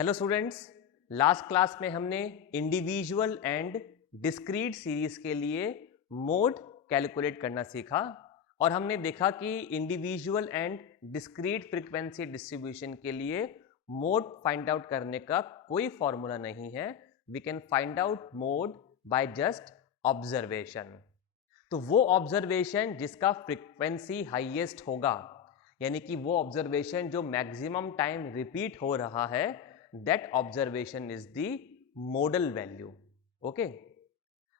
Hello students, last class में हमने individual and discrete series के लिए मोड कैलकुलेट करना सीखा और हमने देखा कि individual and discrete frequency distribution के लिए मोड फाइंड आउट करने का कोई फॉर्मूला नहीं है। We can find out mode by just observation. तो वो ऑब्जर्वेशन जिसका फ्रीक्वेंसी हाईएस्ट होगा, यानी कि वो ऑब्जर्वेशन जो मैक्सिमम टाइम रिपीट हो रहा है, that observation is the model value. Okay,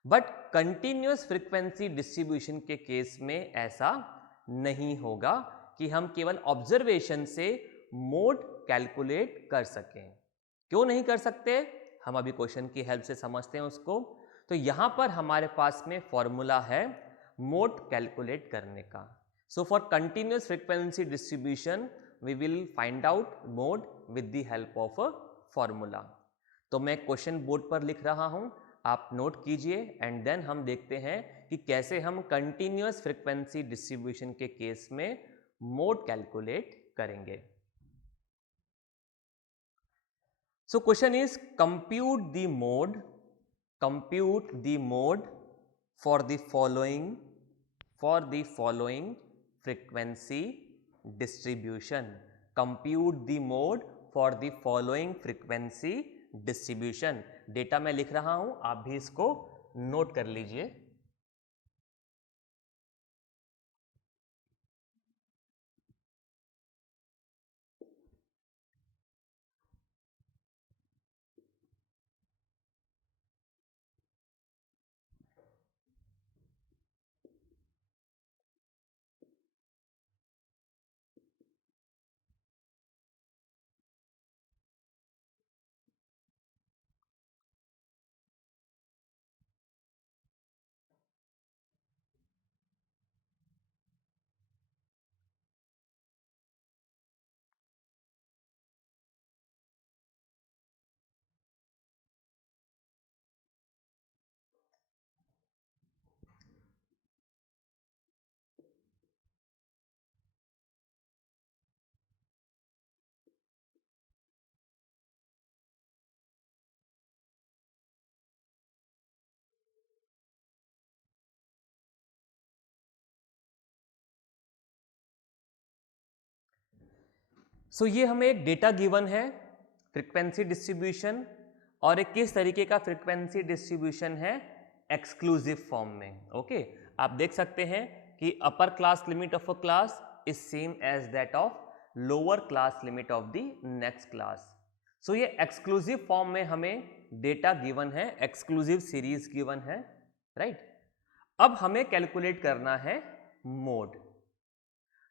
but continuous frequency distribution के केस में ऐसा नहीं होगा कि हम केवल ऑब्जर्वेशन से मोड कैलकुलेट कर सकें। क्यों नहीं कर सकते, हम अभी क्वेश्चन की हेल्प से समझते हैं उसको। तो यहां पर हमारे पास में फॉर्मूला है मोड कैलकुलेट करने का। So for continuous frequency distribution we will find out mode with the help of a formula. तो मैं क्वेश्चन बोर्ड पर लिख रहा हूं, आप नोट कीजिए एंड देन हम देखते हैं कि कैसे हम कंटिन्यूअस फ्रीक्वेंसी डिस्ट्रीब्यूशन के केस में मोड कैलकुलेट करेंगे। So question is compute the mode for the following frequency distribution. Compute the mode for the following frequency distribution. Data मैं लिख रहा हूं, आप भी इसको नोट कर लीजिए। सो ये हमें एक डेटा गिवन है, फ्रीक्वेंसी डिस्ट्रीब्यूशन, और एक किस तरीके का फ्रीक्वेंसी डिस्ट्रीब्यूशन है, एक्सक्लूसिव फॉर्म में। ओके, आप देख सकते हैं कि upper class limit of a class is same as that of lower class limit of the next class. So ये एक्सक्लूसिव फॉर्म में हमें डेटा गिवन है, एक्सक्लूसिव सीरीज गिवन है, राइट। अब हमें कैलकुलेट करना है मोड।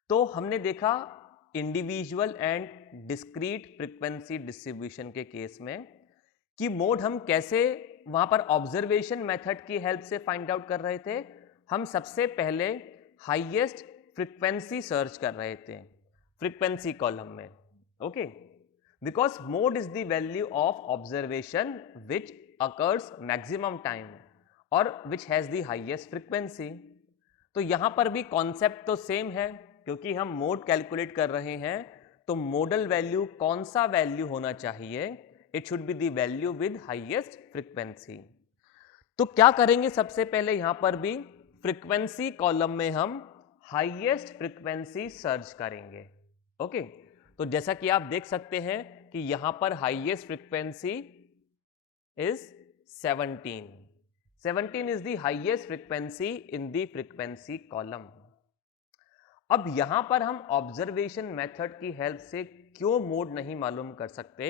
तो हमने देखा individual and discrete frequency distribution के केस में कि मोड हम कैसे वहां पर ऑब्जर्वेशन मेथड की हेल्प से फाइंड आउट कर रहे थे। हम सबसे पहले हाईएस्ट फ्रीक्वेंसी सर्च कर रहे थे फ्रीक्वेंसी कॉलम में। Okay, because mode is the value of observation which occurs maximum time और which has the highest frequency. तो यहां पर भी कॉन्सेप्ट तो सेम है, क्योंकि हम मोड कैलकुलेट कर रहे हैं तो मोडल वैल्यू कौन सा वैल्यू होना चाहिए, it should be the value with highest frequency. तो क्या करेंगे, सबसे पहले यहां पर भी फ्रीक्वेंसी कॉलम में हम हाईएस्ट फ्रीक्वेंसी सर्च करेंगे। ओके, तो जैसा कि आप देख सकते हैं कि यहां पर highest frequency is 17 is the highest frequency in the frequency column। अब यहां पर हम ऑब्जर्वेशन मेथड की हेल्प से क्यों मोड नहीं मालूम कर सकते,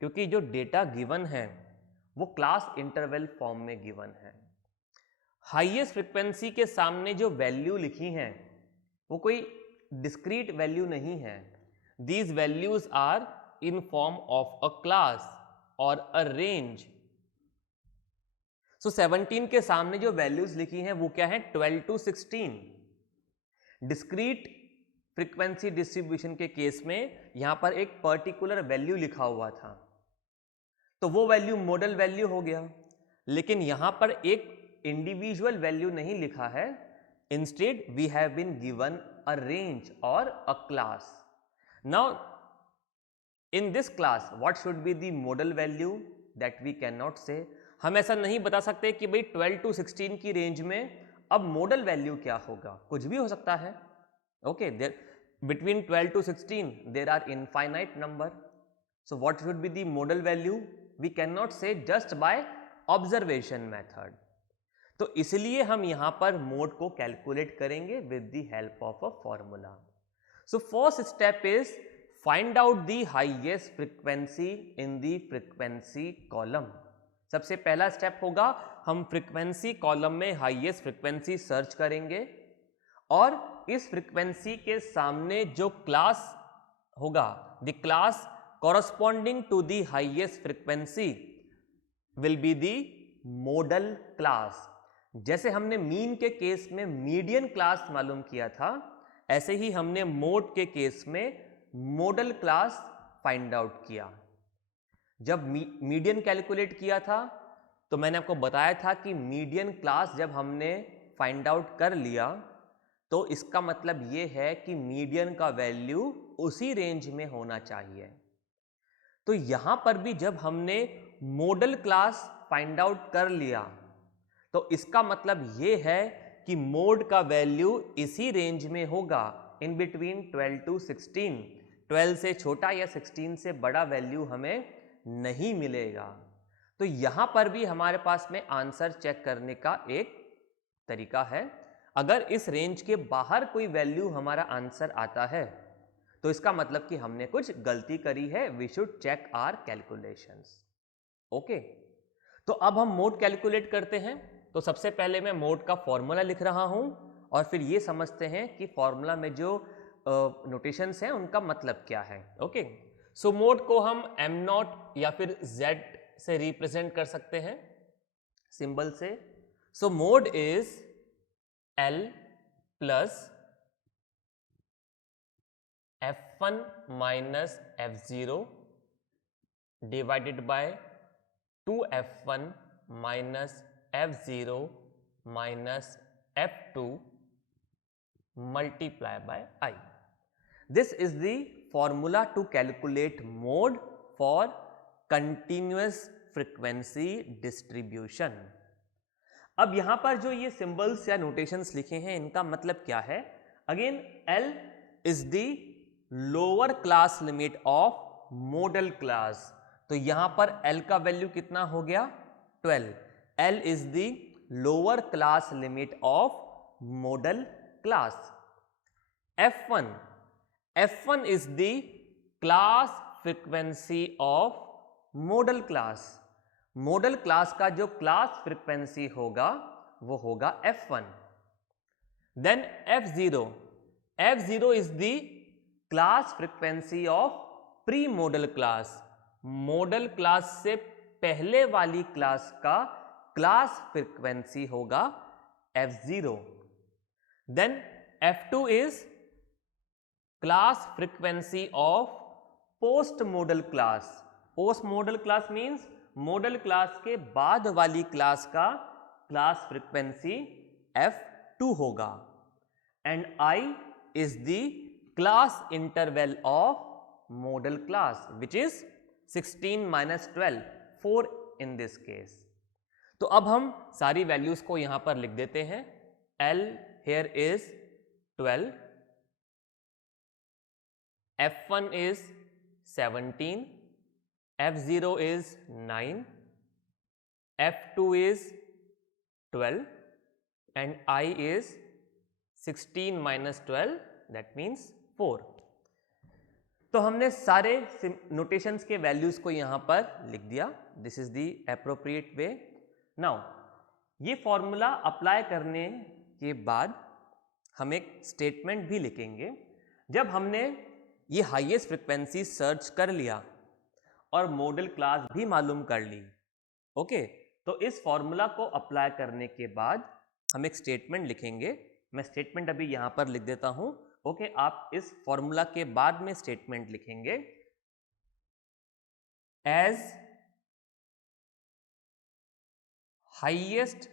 क्योंकि जो डेटा गिवन है वो क्लास इंटरवल फॉर्म में गिवन है। हाईएस्ट फ्रीक्वेंसी के सामने जो वैल्यू लिखी हैं वो कोई डिस्क्रीट वैल्यू नहीं है। These values are in form of a class और अ रेंज। सो 17 के सामने जो वैल्यूज लिखी हैं वो क्या है, 12 to 16। डिस्क्रीट फ्रीक्वेंसी डिस्ट्रीब्यूशन के केस में यहां पर एक पर्टिकुलर वैल्यू लिखा हुआ था, तो वो वैल्यू मॉडल वैल्यू हो गया। लेकिन यहां पर एक इंडिविजुअल वैल्यू नहीं लिखा है, instead we have been given a range और a class. Now in this class what should be the modal value, that we can not say. हम ऐसा नहीं बता सकते कि भाई 12 to 16 की रेंज में अब मॉडल वैल्यू क्या होगा, कुछ भी हो सकता है। Okay, there between 12 to 16 there are infinite number, so what should be the modal value we can not say just by observation method. तो इसलिए हम यहां पर मोड को कैलकुलेट करेंगे with the help of a formula. So first step is find out the highest frequency in the frequency column. सबसे पहला स्टेप होगा हम फ्रीक्वेंसी कॉलम में हाईएस्ट फ्रीक्वेंसी सर्च करेंगे और इस फ्रीक्वेंसी के सामने जो क्लास होगा, the class corresponding to the highest frequency will be the modal class. जैसे हमने मीन के केस में मीडियन क्लास मालूम किया था, ऐसे ही हमने मोड के केस में मॉडल क्लास फाइंड आउट किया। जब मीडियन कैलकुलेट किया था तो मैंने आपको बताया था कि मीडियन क्लास जब हमने फाइंड आउट कर लिया तो इसका मतलब ये है कि मीडियन का वैल्यू उसी रेंज में होना चाहिए। तो यहां पर भी जब हमने मॉडल क्लास फाइंड आउट कर लिया तो इसका मतलब ये है कि मोड का वैल्यू इसी रेंज में होगा, इन बिटवीन 12 to 16। 12 से छोटा या 16 से बड़ा वैल्यू हमें नहीं मिलेगा। तो यहां पर भी हमारे पास में आंसर चेक करने का एक तरीका है। अगर इस रेंज के बाहर कोई वैल्यू हमारा आंसर आता है तो इसका मतलब कि हमने कुछ गलती करी है, we should check our calculations. Okay, तो अब हम मोड कैलकुलेट करते हैं। तो सबसे पहले मैं मोड का फॉर्मूला लिख रहा हूं और फिर ये समझते हैं कि फॉर्मूला में जो नोटेशंस हैं उनका मतलब क्या है। ओके, सो मोड को हम एम नॉट या फिर जेड से रिप्रेजेंट कर सकते हैं सिंबल से। सो mode is L plus F1 minus F0 divided by 2F1 minus F0 minus F2 multiply by I. This is the formula to calculate mode for continuous frequency distribution. अब यहां पर जो ये सिंबल्स या नोटेशंस लिखे हैं इनका मतलब क्या है? Again L is the lower class limit of modal class. तो यहां पर L का वैल्यू कितना हो गया? 12. L is the lower class limit of modal class. F1 is the class frequency of modal class. Modal class का जो class frequency होगा वो होगा F1. Then F0 is the class frequency of pre modal class. Modal class से पहले वाली class का class frequency होगा F0. Then F2 is class frequency of post modal class. Post modal class means modal class के बाद वाली class का class frequency F2 होगा. And I is the class interval of modal class which is 16 minus 12, 4 in this case. तो अब हम सारी values को यहां पर लिख देते हैं. L here is 12, F1 is 17, F0 is 9, F2 is 12 and I is 16 minus 12, that means 4. तो हमने सारे नोटेशंस के वैल्यूज को यहां पर लिख दिया. This is the appropriate way. Now ये फॉर्मूला अप्लाई करने के बाद हम एक स्टेटमेंट भी लिखेंगे. जब हमने ये हाईएस्ट फ्रीक्वेंसी सर्च कर लिया और मॉडल क्लास भी मालूम कर ली, ओके, तो इस फॉर्मूला को अप्लाई करने के बाद हम एक स्टेटमेंट लिखेंगे. मैं स्टेटमेंट अभी यहां पर लिख देता हूं. ओके, आप इस फॉर्मूला के बाद में स्टेटमेंट लिखेंगे. As highest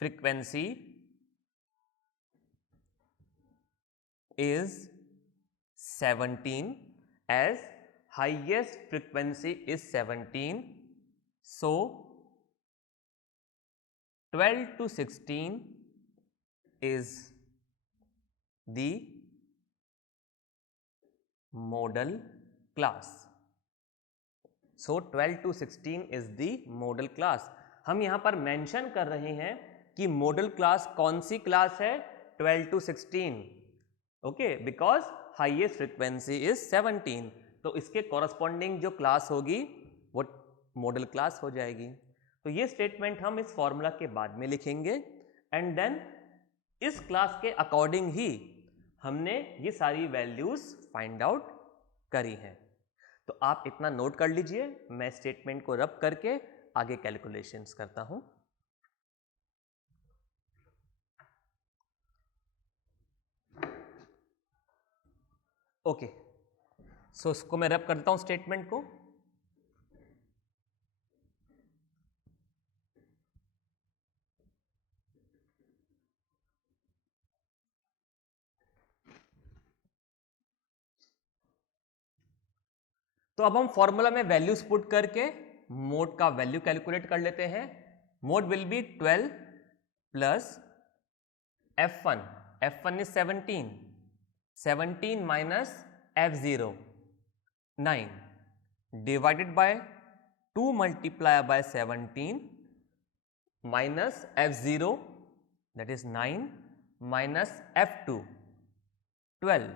frequency is 17, as highest frequency is 17, so 12 to 16 is the modal class. So 12 to 16 is the modal class. हम यहाँ पर मेंशन कर रहे हैं कि मॉडल क्लास कौन सी क्लास है, 12 to 16, okay, because highest frequency is 17, तो इसके कॉरस्पॉन्डिंग जो क्लास होगी वो मॉडल क्लास हो जाएगी. तो ये स्टेटमेंट हम इस फॉर्मूला के बाद में लिखेंगे एंड देन इस क्लास के अकॉर्डिंग ही हमने ये सारी वैल्यूज फाइंड आउट करी हैं. तो आप इतना नोट कर लीजिए, मैं स्टेटमेंट को रब करके आगे कैलकुलेशंस करता हूं. ओके, सो इसको मैं रब करता हूं स्टेटमेंट को. तो अब हम फॉर्मूला में वैल्यूज पुट करके मोड का वैल्यू कैलकुलेट कर लेते हैं. Mode will be 12 plus F1. F1 is 17, 17 minus F0 9 divided by 2 multiply by 17 minus F0 that is 9 minus F2 12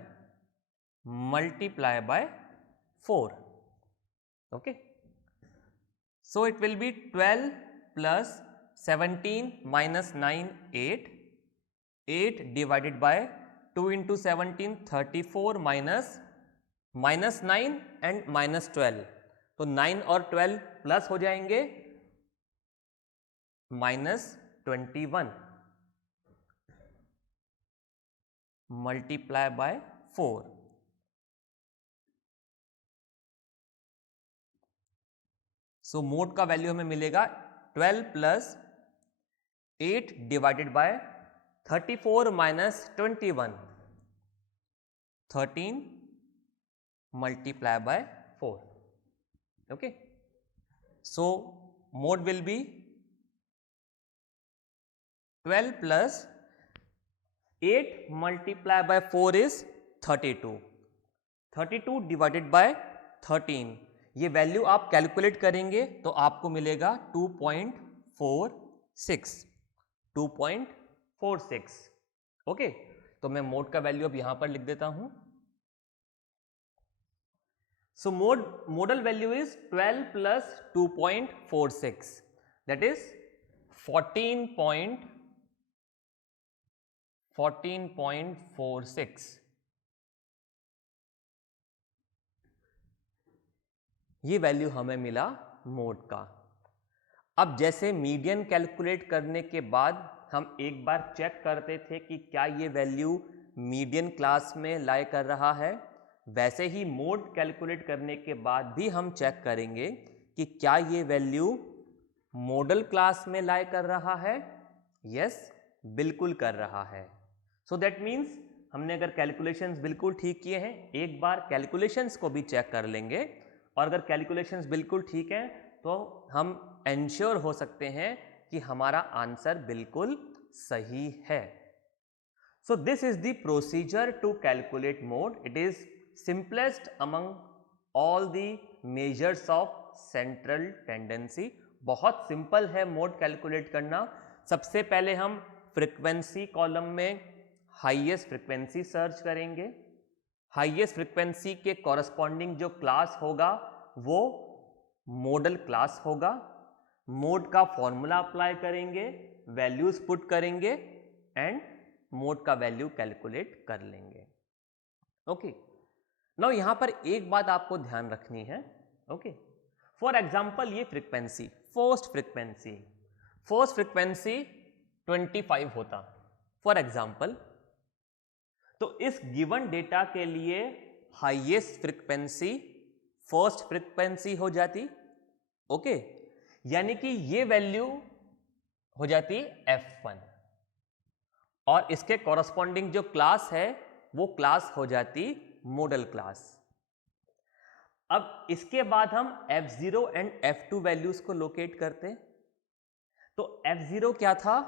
multiply by 4. Okay, so it will be 12 plus 17 minus 9 8, 8 divided by 2 into 17 34 minus 9 and minus 12, तो 9 और 12 plus हो जाएंगे -21 multiply by 4. So mode का value हमें मिलेगा 12 plus 8 divided by 34 minus 21, 13 multiply by 4. Okay, so mode will be 12 plus 8 multiply by 4 is 32, 32 divided by 13. ये value आप calculate करेंगे तो आपको मिलेगा 2.46, 2.46. ओके, तो मैं मोड का वैल्यू अब यहां पर लिख देता हूं. So modal value is 12 plus 2.46, that is 14.46. ये वैल्यू हमें मिला मोड का. अब जैसे मीडियन कैलकुलेट करने के बाद हम एक बार चेक करते थे कि क्या ये वैल्यू मीडियन क्लास में लाई कर रहा है, वैसे ही मोड कैलकुलेट करने के बाद भी हम चेक करेंगे कि क्या ये वैल्यू मॉडल क्लास में लाई कर रहा है. यस, बिल्कुल कर रहा है. सो दैट मीन्स हमने अगर कैलकुलेशंस बिल्कुल ठीक किए हैं, एक बार कैलकुलेशंस को भी चेक कर लेंगे और अगर कैलकुलेशंस बिल्कुल ठीक है तो हम एंश्योर हो सकते हैं कि हमारा आंसर बिल्कुल सही है. So this is the procedure to calculate mode. It is simplest among all the measures of central tendency. बहुत सिंपल है मोड कैलकुलेट करना. सबसे पहले हम फ्रीक्वेंसी कॉलम में हाईएस्ट फ्रीक्वेंसी सर्च करेंगे. हाईएस्ट फ्रीक्वेंसी के कॉरस्पॉन्डिंग जो क्लास होगा वो मॉडल क्लास होगा. मोड का फॉर्मूला अप्लाई करेंगे, वैल्यूज पुट करेंगे एंड मोड का वैल्यू कैलकुलेट कर लेंगे. ओके, नाउ यहां पर एक बात आपको ध्यान रखनी है. ओके, फॉर एग्जांपल ये फ्रीक्वेंसी फर्स्ट फ्रीक्वेंसी 25 होता फॉर एग्जांपल, तो इस गिवन डेटा के लिए हाईएस्ट फ्रीक्वेंसी फर्स्ट फ्रीक्वेंसी हो जाती. ओके, यानी कि ये वैल्यू हो जाती F1 और इसके कॉरस्पॉन्डिंग जो क्लास है वो क्लास हो जाती मॉडल क्लास. अब इसके बाद हम F0 एंड F2 वैल्यूज को लोकेट करते हैं। तो F0 क्या था?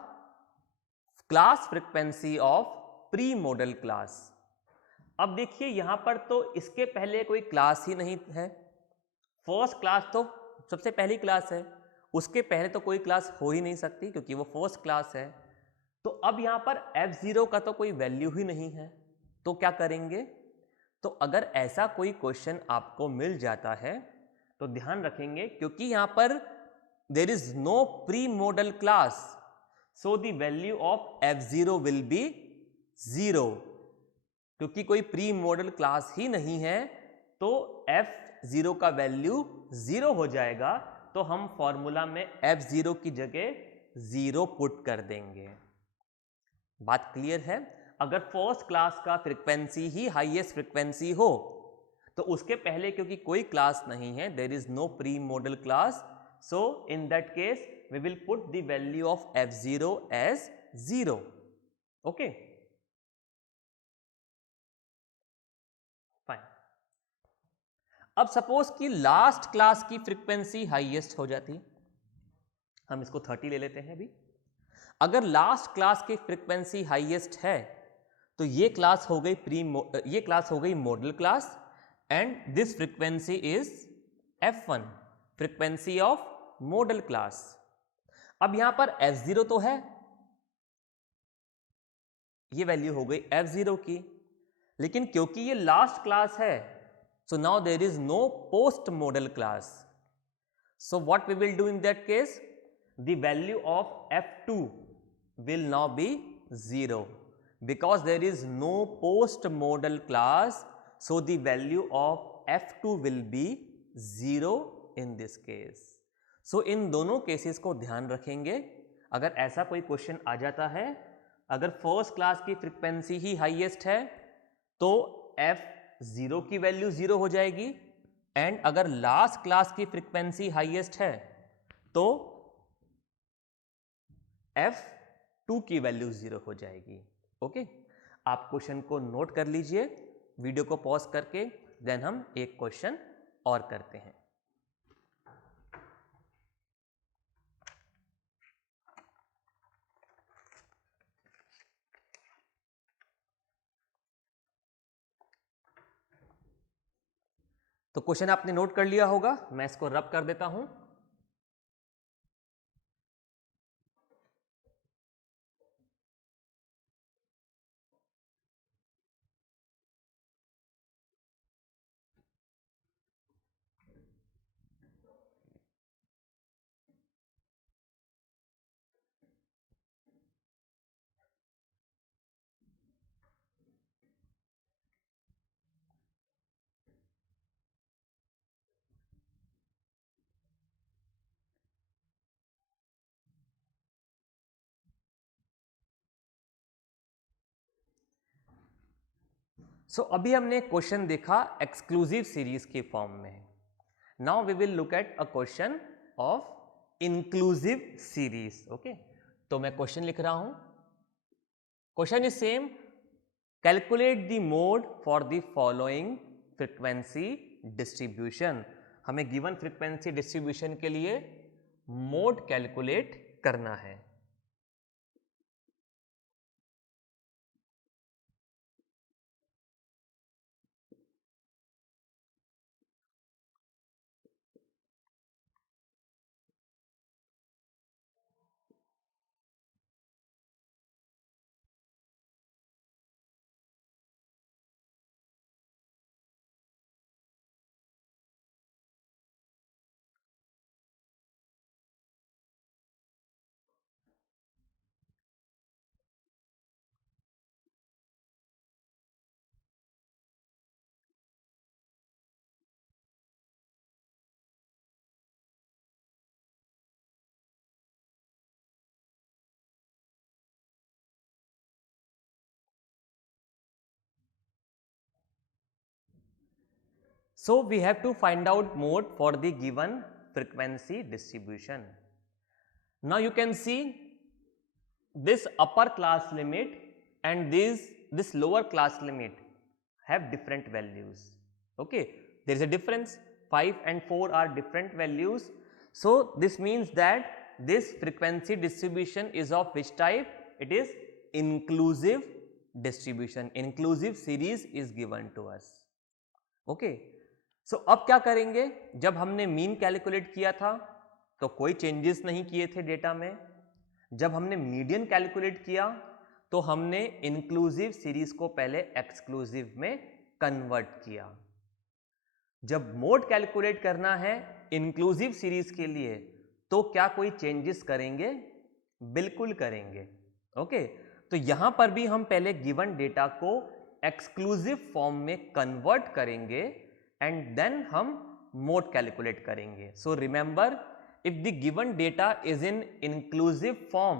Class frequency of pre modal class. अब देखिए यहां पर तो इसके पहले कोई क्लास ही नहीं है। फर्स्ट क्लास तो सबसे पहली क्लास है, उसके पहले तो कोई क्लास हो ही नहीं सकती क्योंकि वो फर्स्ट क्लास है। तो अब यहां पर F0 का तो कोई वैल्यू ही नहीं है, तो क्या करेंगे? तो अगर ऐसा कोई क्वेश्चन आपको मिल जाता है तो ध्यान रखेंगे, क्योंकि यहां पर there is no pre modal class, so the value of F0 will be 0। क्योंकि कोई प्री मॉडल क्लास ही नहीं है तो F0 का वैल्यू 0 हो जाएगा। तो हम फॉर्मूला में F0 की जगह 0 पुट कर देंगे। बात क्लियर है? अगर फर्स्ट क्लास का फ्रीक्वेंसी ही हाईएस्ट फ्रीक्वेंसी हो तो उसके पहले क्योंकि कोई क्लास नहीं है, there is no pre modal class, so in that case we will put the value of F0 as 0। Okay, fine. अब सपोज कि लास्ट क्लास की फ्रीक्वेंसी हाईएस्ट हो जाती, हम इसको 30 ले लेते हैं अभी। अगर लास्ट क्लास की फ्रीक्वेंसी हाईएस्ट है तो ये क्लास हो गई model class and this frequency is F1, frequency of modal class. अब यहां पर F0 तो है, ये वैल्यू हो गई F0 की, लेकिन क्योंकि ये लास्ट क्लास है so now there is no post model class, so what we will do in that case, the value of F2 will now be 0 because there is no post model class, so the value of F2 will be 0 in this case। so इन दोनों cases को ध्यान रखेंगे। अगर ऐसा कोई question आ जाता है, अगर फर्स्ट क्लास की फ्रीक्वेंसी ही हाईएस्ट है तो F0 की वैल्यू 0 हो जाएगी, एंड अगर लास्ट क्लास की फ्रीक्वेंसी हाईएस्ट है तो F2 की वैल्यू 0 हो जाएगी। ओके, आप क्वेश्चन को नोट कर लीजिए, वीडियो को पॉज करके, देन हम एक क्वेश्चन और करते हैं। तो क्वेश्चन आपने नोट कर लिया होगा, मैं इसको रब कर देता हूं। अभी हमने क्वेश्चन देखा एक्सक्लूसिव सीरीज के फॉर्म में। Now we will look at a question of inclusive series. Okay, तो मैं क्वेश्चन लिख रहा हूं। Question is same, calculate the mode for the following frequency distribution. हमें गिवन फ्रीक्वेंसी डिस्ट्रीब्यूशन के लिए मोड कैलकुलेट करना है। So we have to find out mode for the given frequency distribution. Now you can see this upper class limit and this lower class limit have different values. Okay, there is a difference. 5 and 4 are different values. So this means that this frequency distribution is of which type? It is inclusive distribution. Inclusive series is given to us. Okay. So अब क्या करेंगे? जब हमने mean calculate किया था तो कोई changes नहीं किए थे डेटा में. जब हमने मीडियन कैलकुलेट किया तो हमने इंक्लूसिव सीरीज को पहले एक्सक्लूसिव में कन्वर्ट किया. जब मोड कैलकुलेट करना है इंक्लूसिव सीरीज के लिए तो क्या कोई चेंजेस करेंगे? बिल्कुल करेंगे. ओके. तो यहां पर भी हम पहले गिवन डेटा को एक्सक्लूसिव फॉर्म में कन्वर्ट करेंगे एंड देन हम मोड कैलकुलेट करेंगे. So remember, if the given data is in inclusive form,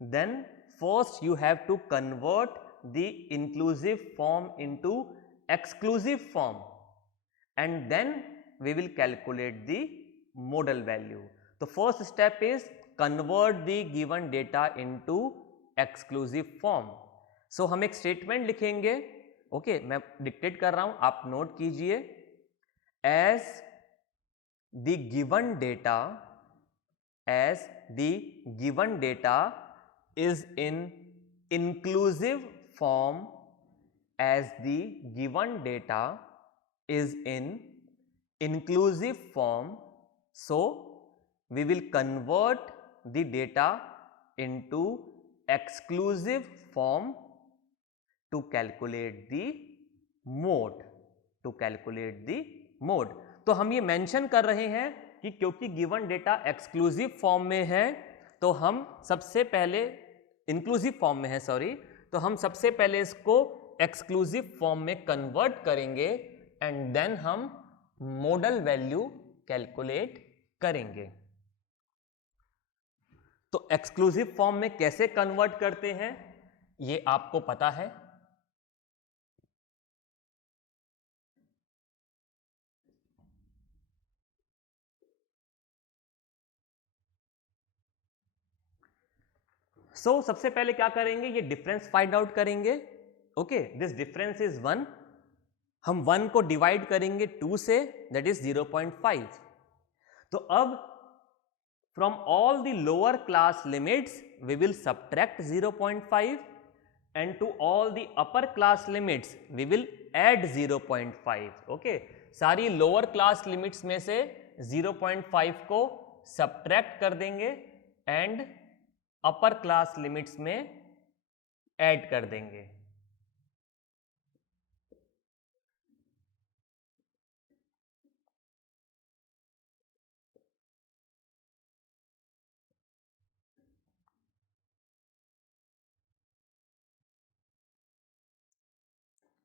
then first you have to convert the inclusive form into exclusive form and then we will calculate the modal value. The first step is convert the given data into exclusive form. So हम एक statement लिखेंगे. Okay, मैं dictate कर रहा हूं, आप note कीजिए. as the given data is in inclusive form, as the given data is in inclusive form, so we will convert the data into exclusive form to calculate the mode. तो हम ये mention कर रहे हैं कि क्योंकि given data exclusive form में है तो हम सबसे पहले इंक्लूसिव फॉर्म में है सॉरी, तो हम सबसे पहले इसको एक्सक्लूसिव फॉर्म में कन्वर्ट करेंगे एंड देन हम मॉडल वैल्यू कैलकुलेट करेंगे. तो एक्सक्लूसिव फॉर्म में कैसे कन्वर्ट करते हैं ये आपको पता है. सो सबसे पहले क्या करेंगे? ये डिफरेंस फाइंड आउट करेंगे. Okay, this difference is 1. हम 1 को डिवाइड करेंगे 2 से, दैट इज 0.5. तो अब from all the lower class limits we will subtract 0.5 and to all the upper class limits we will add 0.5. Okay, सारी लोअर क्लास लिमिट्स में से 0.5 को सब्ट्रैक्ट कर देंगे एंड अपर क्लास लिमिट्स में ऐड कर देंगे.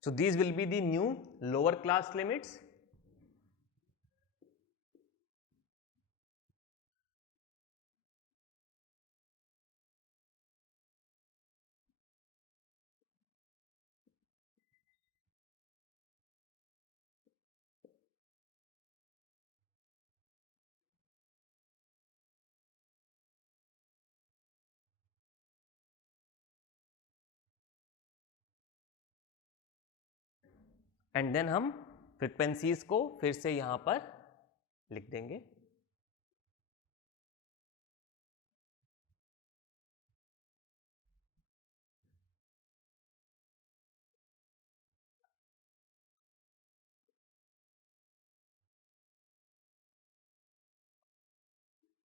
So these will be the new lower class limits. And then हम फ्रीक्वेंसीज को फिर से यहां पर लिख देंगे.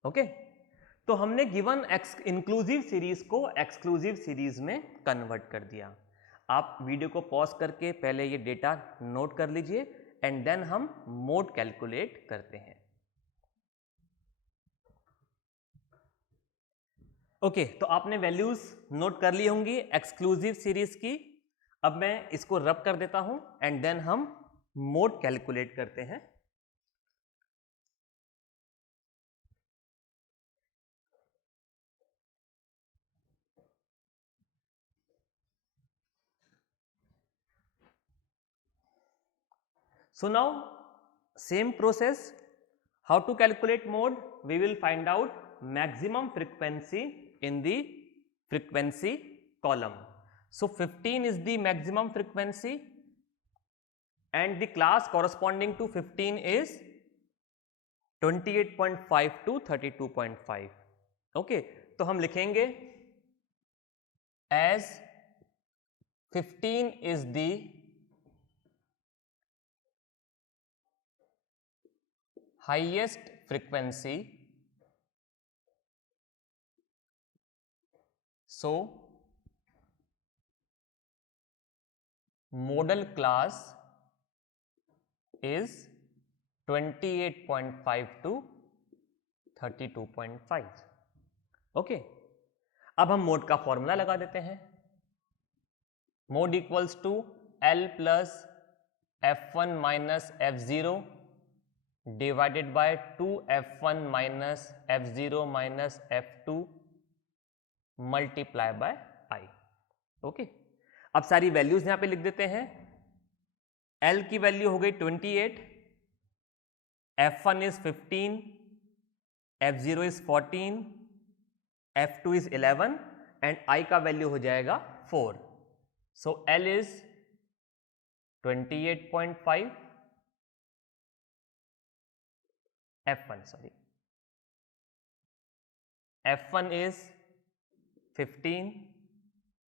ओके, तो हमने गिवन इंक्लूसिव सीरीज को एक्सक्लूसिव सीरीज में कन्वर्ट कर दिया. आप वीडियो को पॉज करके पहले ये डेटा नोट कर लीजिए एंड देन हम मोड कैलकुलेट करते हैं. ओके, तो आपने वैल्यूज नोट कर ली होंगी एक्सक्लूसिव सीरीज की. अब मैं इसको रब कर देता हूं एंड देन हम मोड कैलकुलेट करते हैं. So now same process, how to calculate mode? We will find out maximum frequency in the frequency column. So 15 is the maximum frequency and the class corresponding to 15 is 28.5 to 32.5. Okay, तो हम लिखेंगे as 15 is the highest frequency, so modal class is 28.5 to 32.5. Okay, अब हम mode का formula लगा देते हैं. Mode equals to L plus F1 minus F0 divided by 2F1 minus F0 minus F2 multiply by I. Okay, अब सारी values यहां पे लिख देते हैं. L की वैल्यू हो गई 28, F1 is 15, F0 is 14, F2 is 11 and I का वैल्यू हो जाएगा 4. सो L is 28.5, F1 is 15,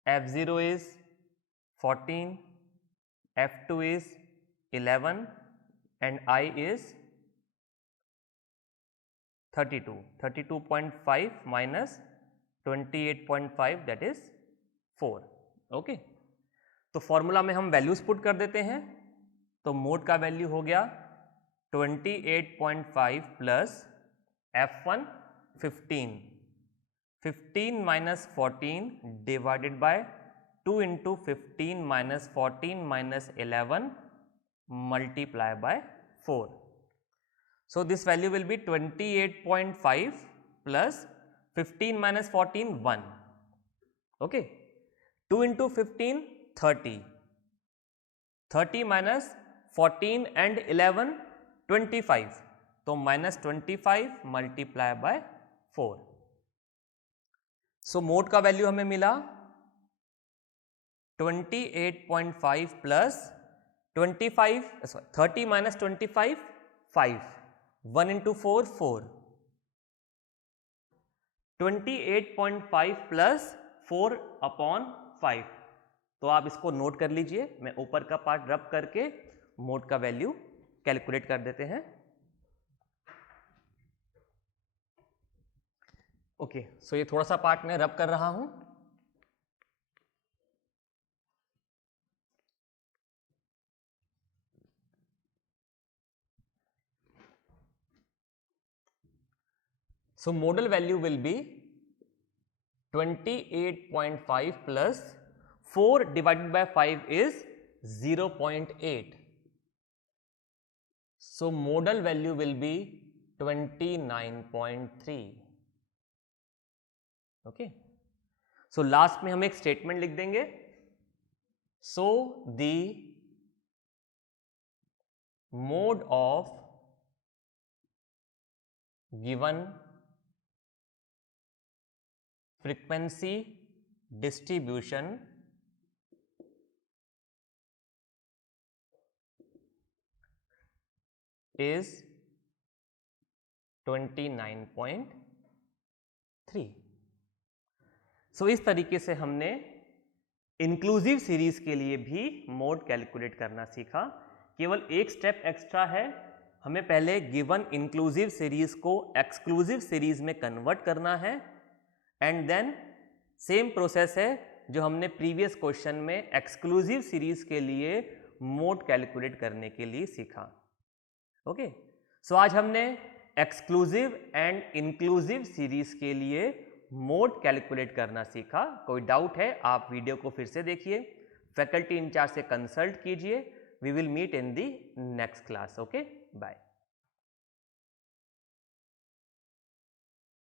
F0 is 14, F2 is 11 and I is 32.5 minus 28.5 that is 4. Okay, तो फॉर्मूला में हम वैल्यूज पुट कर देते हैं. तो मोड का वैल्यू हो गया 28.5 plus F1 15 minus 14 divided by 2 into 15 minus 14 minus 11 multiply by 4. So this value will be 28.5 plus 15 minus 14 1. Okay, 2 into 15 30 minus 14 and 11 25. तो minus 25 multiply by 4. So mode का वैल्यू हमें मिला 28.5 plus 30 minus 25 5. 1 into 4 4. 28.5 plus 4 upon 5. तो आप इसको note कर लीजिए. मैं ऊपर का पार्ट रब करके मोड का वैल्यू कैलकुलेट कर देते हैं. ओके, सो ये थोड़ा सा पार्ट मैं रब कर रहा हूं. So modal value will be 28.5 plus 4 divided by 5 is 0.8. So modal value will be 29.3. Okay. So last में हम एक स्टेटमेंट लिख देंगे. So the mode of given frequency distribution is 29.3. सो इस तरीके से हमने इंक्लूसिव सीरीज के लिए भी मोड कैलकुलेट करना सीखा. केवल एक स्टेप एक्स्ट्रा है. हमें पहले गिवन इंक्लूसिव सीरीज को एक्सक्लूसिव सीरीज में कन्वर्ट करना है एंड देन सेम प्रोसेस है जो हमने प्रीवियस क्वेश्चन में एक्सक्लूसिव सीरीज के लिए मोड कैलकुलेट करने के लिए सीखा. ओके, सो आज हमने एक्सक्लूसिव एंड इंक्लूसिव सीरीज के लिए मोड कैलकुलेट करना सीखा. कोई डाउट है आप वीडियो को फिर से देखिए, फैकल्टी इंचार्ज से कंसल्ट कीजिए. We will meet in the next class. Okay, bye.